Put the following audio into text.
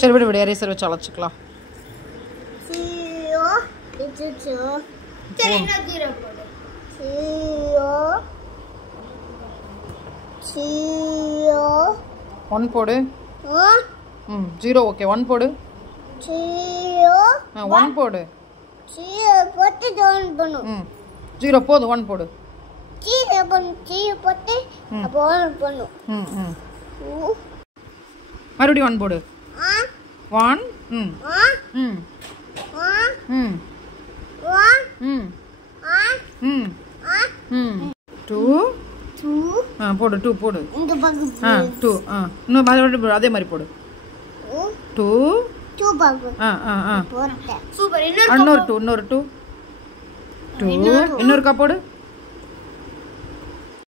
சரி விடு விடு எரேசர் வச்சு அழைச்சிக்கலாம். ஒன் போடு. 0 ஓகே. 1 போடு. 1 போடு. 0 போதும். 1 போடு. மறுபடியும் 1 போடு. 1 2 போடு. 2 போடு. 2 இன்னும் மறுபடியும் அதே மாதிரி போடு. 2 சூப்பர். இன்னொரு 2 இன்னொருக்கா போடு.